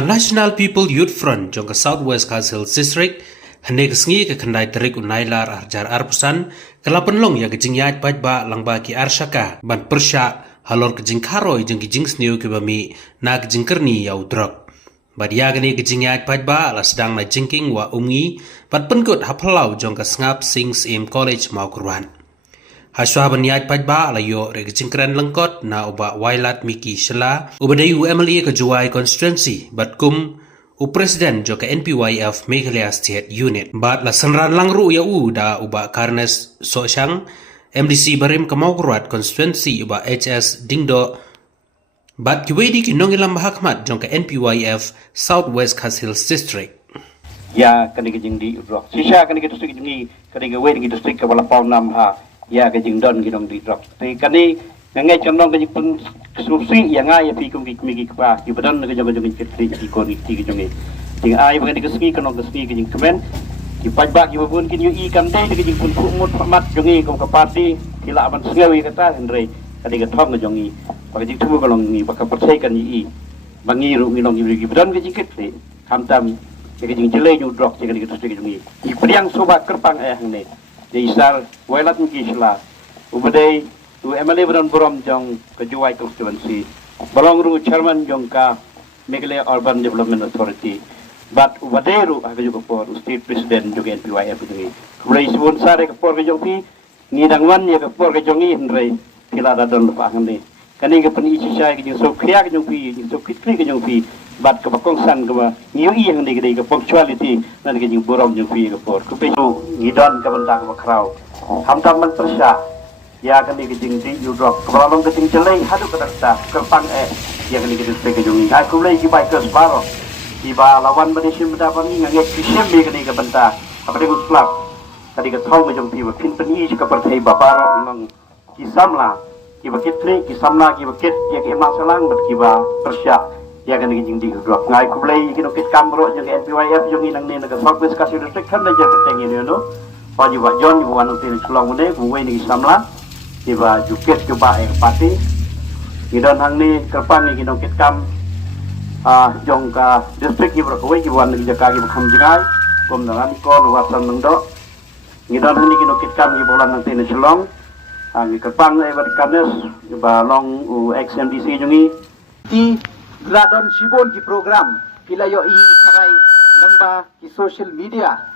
National People Youth Front jong ke Southwest Khasi District hene kesengi ke kendai terik unailar arjar arpusan kelapan long ya kejing yat ba langba ki arshaka ban pyrshah halor kejing karoi jeng kejing sniu ke bami na kejing kerni yau Drok bad ya gani kejing yat ba la sedang na jengking wa umgi bad penkut hapelau jong ke sengap sings im college mau kurwan Haswa baniat ba la yo re kejing keren lengkot na uba wailat miki shela ubadayu MLA ke Juwai constituency bat kum u presiden jo ke NPYF Meghalaya State Unit bat la senran langru ya da uba karnes sosyang MDC barim ke Maukurat constituency uba HS dingdo bat kiwedi ki nongilam bahakmat jo ke NPYF Southwest Khasi District ya kani kejing di Drok sisa kani ke district jingi kani ke wedi district ke bala pau nam ha ya kejing don gidong di Drok te kani ngai chandong kejing pun subsi yang ai pi kum ki migi kpa ki badan ke jaga jong ki ki ko ni ki jong ni ting ai bagi ke ski kanong ke ski kejing kemen ki pajba ki bun ki ui kan te kejing pun mut pamat jong ni ko ka parti ki la ban sengawi kata henry kani ke thong jong ni bagi jing tu kalong ni baka percaya kan i bangi ru ngilong ki badan kejing ke hamtam kejing jingjyllei ju Drok kejing ke district jong ni ki priang sobat kerpang ne Isar wailat mukisla ubadai tu MLA beron jong ke Juwai constituency balong ru chairman jong ka Meghalaya Urban Development Authority but ubadai ru aga juga por state president jong NPYF ini kulai sebun sare ke por ke jong pi ngidangwan ya ke por ke jong i hendrai tila da don lupa ngani kani ke pen isi sai ke jong so khia ke jong pi so kitri ke jong pi bat ke bakong san ke ba ngiu i yang ke punctuality nan ke jing borom jong pi ke por ku pe ngidon ke bentang ke krau hamtam man pyrshah ya kan ke jing di Drok kebalong ke jingjyllei hadu ke takta kerpang ya kan ke district ke jong ai ku lei ki bai ke baro ki ba lawan bedesim dapat ni ngek kisim be ke benta apa de guslap tadi ke thau ke jong pi pin peni ke partai babaro memang kisamla ki bakit ni kisamla ki bakit ya ke masalang bet ki ba pyrshah ya kan jing di Drok ngai ku lei ki no kit kamro jong NPYF jong inang ni ke Southwest Khasi district kan je ke tengi ni no Pagi buat John, ibu anu tiri sulung muda, buat ini samla, iba juket coba pati, kita hang ni kerpan ni kita kam, jong ka district ibu berkuai, ibu anu kita kaki berkam jengai, kum dengan ikon wasan mendo, kita hang ni kita kam ibu anu tiri sulung, kerpan ni ibu kanes, ibu long XMDC jungi, di gradon sibon di program, pila yo i kakai lembah di social media.